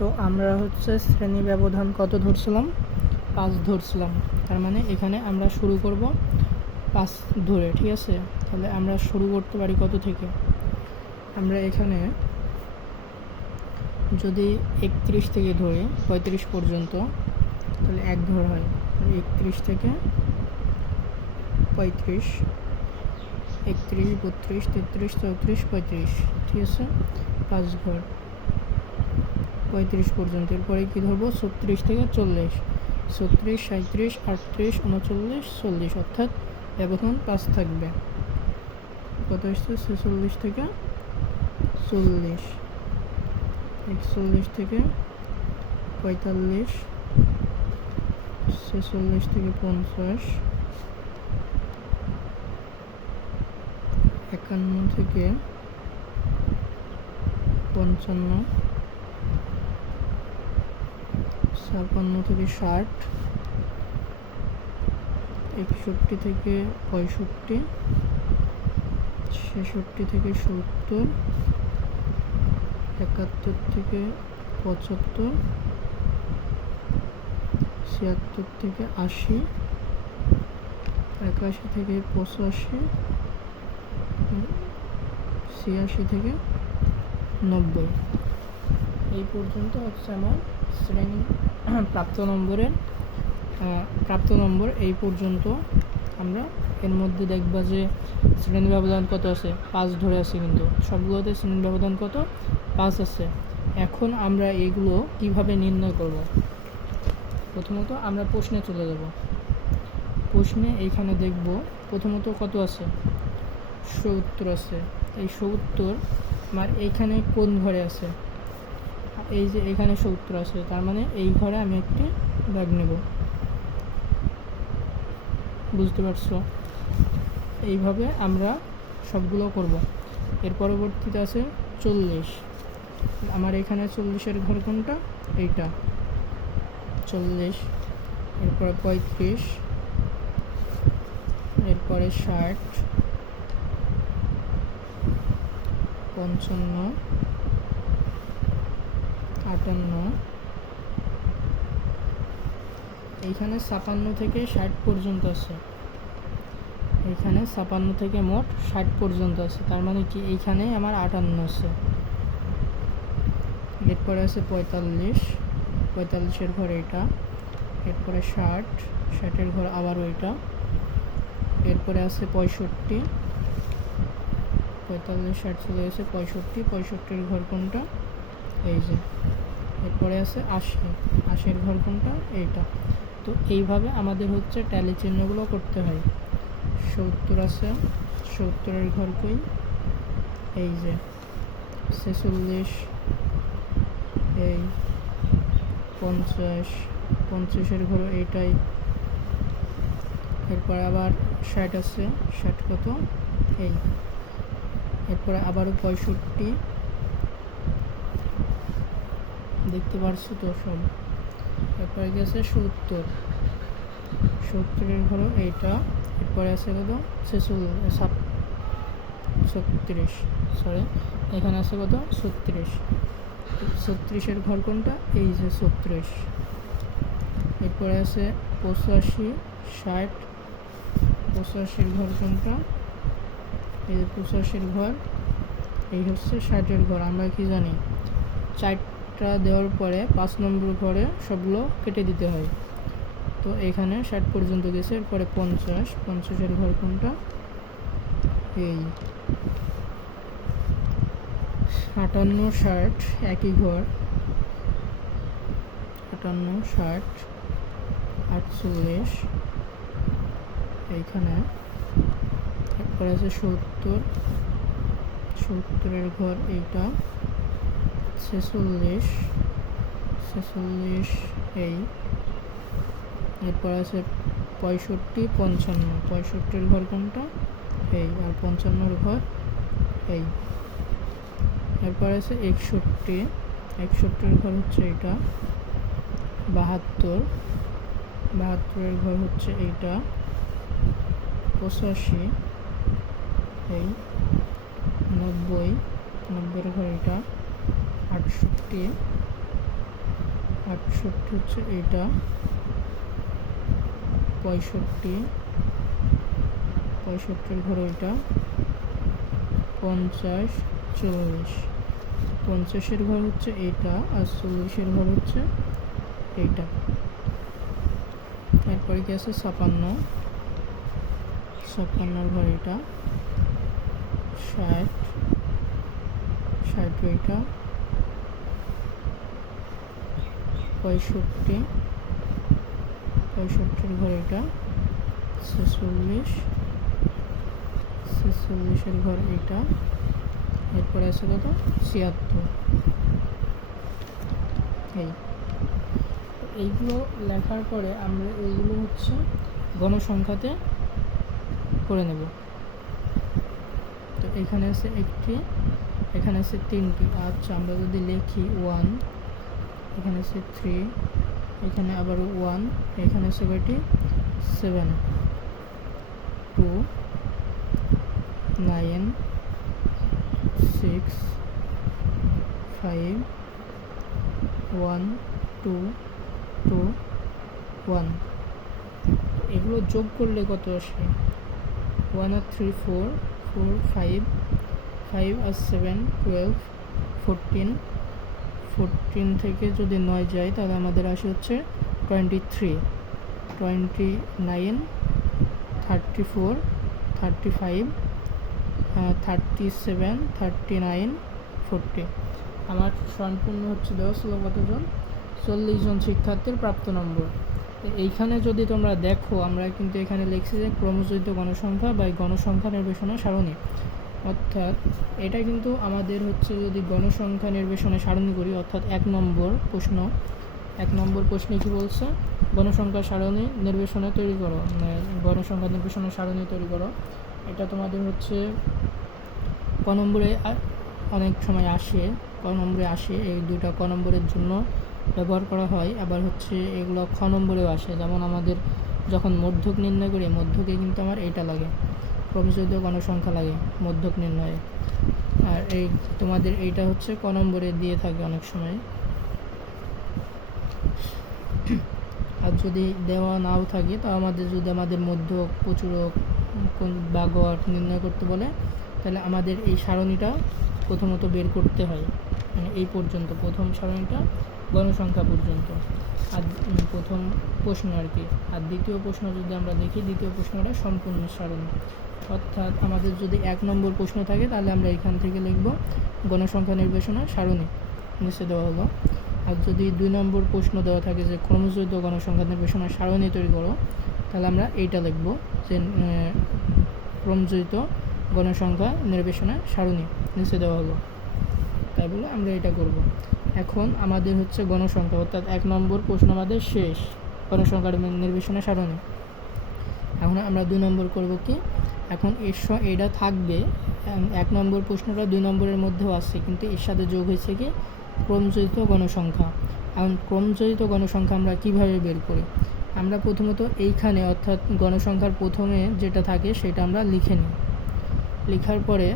তো আমরা হচ্ছে শ্রেণী ব্যবধান কত ধরছিলাম? 5 ধরছিলাম। তার মানে এখানে আমরা শুরু করব 5 ধরে, ঠিক আছে? তাহলে আমরা শুরু করতে পারি কত থেকে? আমরা এখানে যদি 31 থেকে ধরি 35 পর্যন্ত, তাহলে 1 ঘর হয়। 31 থেকে 35, 31, 32, 33, 34, 35, ঠিক আছে? 5 ঘর 35 পর্যন্ত। এরপরে কী ধরবো? 36 থেকে 40, 36, 37, 38, 39, 40, অর্থাৎ ব্যবধান 5 থাকবে। কত আসছে? 46 থেকে 40, 41 থেকে 45, 46 থেকে 50, 51 থেকে 55, 56 থেকে 60, 61 থেকে 65, 66 থেকে 70, 71 থেকে 75, 76 থেকে 80, 81 থেকে 85, 86 থেকে 90। এই পর্যন্ত হচ্ছে আমার শ্রেণী প্রাপ্ত নম্বর। এই পর্যন্ত আমরা এর মধ্যে দেখবা যে শ্রেণী ব্যবধান কত আছে? 5 ধরে আছে, কিন্তু সবগুলোতে শ্রেণী ব্যবধান কত? 5 আছে। এখন আমরা এগুলো কিভাবে নির্ণয় করব? প্রথমত আমরা প্রশ্নে চলে যাব। প্রশ্নে এইখানে দেখব প্রথমত কত আছে? 70 আছে। এই 70 আমার এইখানে কোন ঘরে আছে? এই যে এখানে 70 আছে, তার মানে এই ঘরে আমি একটি দাগ নেব। বুঝতে পারছো? এইভাবে আমরা সবগুলো করব। এর পরবর্তীতে আছে 40। আমার এখানে 40-এর ঘর কোনটা? এইটা 40। এরপরে 35, এরপরে 60, 55, 58, এইখানে 56 থেকে 60 পর্যন্ত আছে। এইখানে 56 থেকে মোট 60 পর্যন্ত আছে, তার মানে কি এইখানে আমার 58 আছে। এরপরে আছে 45, 45-এর ঘর এইটা। এরপরে 60, 60-এর ঘর আবারও এইটা। এরপরে আছে 65, 45, 60 চলে গেছে 65, 65-এর ঘর কোনটা? এই যে। এরপরে আছে 80, 80-এর ঘর কোনটা? এইটা। তো এইভাবে আমাদের হচ্ছে ট্যালি চিহ্নগুলো করতে হয়। 70 আছে, 70-এর ঘর কই? এই যে। 46, এই 50, 50-এর ঘর এইটাই। এরপরে আবার 60 আছে, 60 কত? এই। এরপরে আবারও 65, দেখতে পারছো তো সব। এরপরে গেছে 70, 70-এর ঘর এইটা। এরপরে আছে কত? 36, সরি, এখানে আছে কত? 36, 36-এর ঘর কোনটা? এই যে 36। এরপরে আছে 85, 60, 85-এর ঘর কোনটা? এই যে 85-এর ঘর। এই হচ্ছে 60-এর ঘর। আমরা কি জানি? 4টা দেওয়ার পরে 5 নম্বর ঘরে সবগুলো কেটে দিতে হয়। তো এখানে 60 পর্যন্ত গেছে। এরপরে 50, 50-এর ঘর কোনটা? এই 58, 60 একই ঘর। 58, 60, 48 এইখানে। এরপরে আছে 70, 70-এর ঘর এইটা। 46, 46 এই। এরপর আছে 65, 55, 65-এর ঘর কোনটা? এই। আর 55-এর ঘর এই। এরপর আছে 61, 61-এর ঘর হচ্ছে এইটা। 72, 72-এর ঘর হচ্ছে এইটা। 85 এই। 90, 90-এর ঘর এইটা। 68, 68 হচ্ছে এইটা, 65, 65-এর ঘর ওইটা, 50, 40, 50-এর ঘর হচ্ছে এইটা, আর 40-এর ঘর হচ্ছে এইটা। এরপরে কি আছে 56, 56-এর ঘর এটা, 60, 60 ওইটা, 65, 65-এর ঘর এটা, 46, 46-এর ঘর এটা। এরপরে আছে কত 76। এইগুলো লেখার পরে আমরা এইগুলো হচ্ছে গণসংখ্যাতে করে নেব। তো এখানে আছে একটি, এখানে আছে 3টি। আচ্ছা, আমরা যদি লিখি 1, এখানে আছে 3, এখানে আবার 1, এখানে আছে কয়টি 7, 2, 9, 6, 5, 1, 2, 2, 1। এগুলো যোগ করলে কত আসে? 1 আর 3 4, 4 5, 5 আর 7 12, 14, 14 থেকে যদি 9 যায় তাহলে আমাদের আসে হচ্ছে 23, 29, 34, 35, 37, 39, 40। আমার সম্পূর্ণ হচ্ছে দেওয়া ছিল কতজন? 40 জন শিক্ষার্থীর প্রাপ্ত নম্বর। এইখানে যদি তোমরা দেখো, আমরা কিন্তু এখানে লিখছি যে ক্রমযোজিত গণসংখ্যা বা গণসংখ্যা নির্বেশনা সারণী। অর্থাৎ এটা কিন্তু আমাদের হচ্ছে যদি গণসংখ্যা নির্বেশনে সারণী করি, অর্থাৎ 1 নম্বর প্রশ্ন, 1 নম্বর প্রশ্নে কী বলছে? গণসংখ্যা সারণী নির্বেশনে তৈরি করো, গণসংখ্যা নির্বেশনের সারণী তৈরি করো। এটা তোমাদের হচ্ছে ক নম্বরে অনেক সময় আসে, ক নম্বরে আসে। এই দুইটা ক নম্বরের জন্য ব্যবহার করা হয়। আবার হচ্ছে এগুলো খ নম্বরেও আসে। যেমন আমাদের যখন মধ্যক নির্ণয় করি, মধ্যকে কিন্তু আমার এইটা লাগে, ক্রমযোজিত গণসংখ্যা লাগে মধ্যক নির্ণয়ে। আর এই তোমাদের এইটা হচ্ছে ক নম্বরে দিয়ে থাকে অনেক সময়। আর যদি দেওয়া নাও থাকে তা আমাদের যদি আমাদের মধ্যক, প্রচুরক বা গড় নির্ণয় করতে বলে, তাহলে আমাদের এই সারণীটা প্রথমত বের করতে হয়, মানে এই পর্যন্ত প্রথম সারণীটা গণসংখ্যা পর্যন্ত, আর প্রথম প্রশ্ন আর কি। আর দ্বিতীয় প্রশ্ন যদি আমরা দেখি, দ্বিতীয় প্রশ্নটা সম্পূর্ণ সারণী। অর্থাৎ আমাদের যদি 1 নম্বর প্রশ্ন থাকে তাহলে আমরা এখান থেকে লিখব গণসংখ্যা নির্বেশনা সারণী, নিচে দেওয়া হলো। আর যদি 2 নম্বর প্রশ্ন দেওয়া থাকে যে ক্রমযোজিত গণসংখ্যা নির্বেশনা সারণী তৈরি করো, তাহলে আমরা এইটা লিখব যে ক্রমযোজিত গণসংখ্যা নির্বেশনা সারণী, নিচে দেওয়া হলো। তাই বলে আমরা এটা করব। এখন আমাদের হচ্ছে গণসংখ্যা, অর্থাৎ 1 নম্বর প্রশ্ন আমাদের শেষ, গণসংখ্যা নির্বেশনা সারণী। এখন আমরা 2 নম্বর করব কি? এখন এটা থাকবে, 1 নম্বর প্রশ্নটা 2 নম্বরের মধ্যেও আছে, কিন্তু এর সাথে যোগ হয়েছে কি ক্রমযোজিত গণসংখ্যা। এখন ক্রমযোজিত গণসংখ্যা আমরা কিভাবে বের করি? আমরা প্রথমত এইখানে, অর্থাৎ গণসংখ্যার প্রথমে যেটা থাকে সেটা আমরা লিখে নিই। লেখার পরে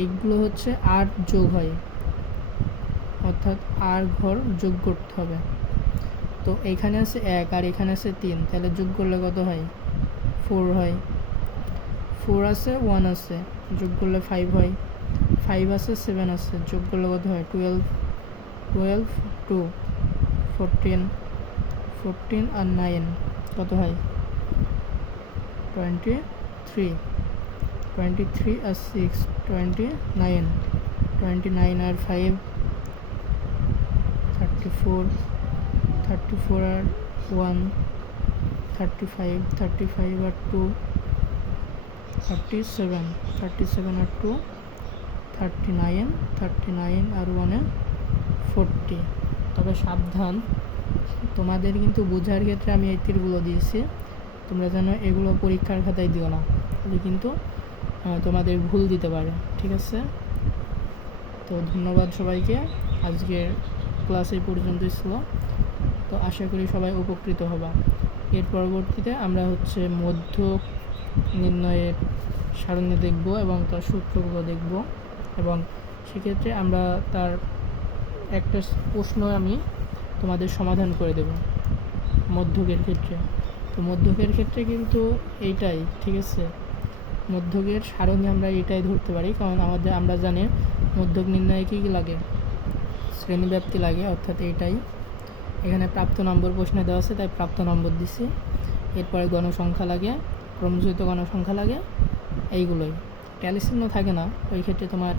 এইগুলো হচ্ছে আর যোগ হয়, অর্থাৎ আর ঘর যোগ করতে হবে। তো এখানে আছে 1 আর এখানে আছে 3, তাহলে যোগ করলে কত হয়? 4 হয়। 4 আছে, 1 আছে, যোগ করলে 5 হয়। 5 আছে, 7 আছে, যোগ করলে কত হয়? 12, 12, 2, 14, 14 আর 9 কত হয়? 23, 23 আর 6 29, 29 আর 5 34, 34 আর 1 35, 35 আর 2 37, 37 আর 2 39, 39 আর 1 40। তবে সাবধান, তোমাদের কিন্তু বোঝার ক্ষেত্রে আমি এই তীরগুলো দিয়েছি, তোমরা যেন এগুলো পরীক্ষার খাতায় দিও না, তাহলে কিন্তু তোমাদের ভুল দিতে পারে। ঠিক আছে? তো ধন্যবাদ সবাইকে। আজকের ক্লাস এই পর্যন্তই ছিল। তো আশা করি সবাই উপকৃত হবা। এর পরবর্তীতে আমরা হচ্ছে মধ্যক নির্ণয়ের সারণী দেখব এবং তার সূত্রগুলো দেখব, এবং সেক্ষেত্রে আমরা তার একটা প্রশ্ন আমি তোমাদের সমাধান করে দেব মধ্যকের ক্ষেত্রে। তো মধ্যকের ক্ষেত্রে কিন্তু এইটাই, ঠিক আছে, মধ্যকের সারণী আমরা এটাই ধরতে পারি, কারণ আমরা জানি মধ্যক নির্ণয়ে কী কী লাগে, শ্রেণীব্যাপ্তি লাগে, অর্থাৎ এইটাই। এখানে প্রাপ্ত নম্বর প্রশ্নে দেওয়া আছে তাই প্রাপ্ত নম্বর দিছি। এরপরে গণসংখ্যা লাগে, ক্রমযোজিত গণসংখ্যা লাগে, এইগুলোই। ট্যালি চিহ্ন থাকে না, ওই ক্ষেত্রে তোমার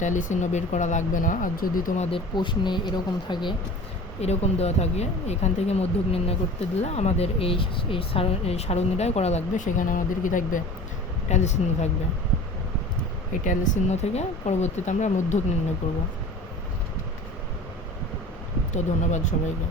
ট্যালি চিহ্ন বের করা লাগবে না। আর যদি তোমাদের প্রশ্নে এরকম থাকে, এরকম দেওয়া থাকে, এখান থেকে মধ্যক নির্ণয় করতে দিলে আমাদের এই সারণীটাই করা লাগবে, সেখানে আমাদের কি থাকবে, ট্যালি চিহ্ন থাকবে। এই ট্যালি চিহ্ন থেকে পরবর্তীতে আমরা মধ্যক নির্ণয় করব। তো ধন্যবাদ সবাইকে।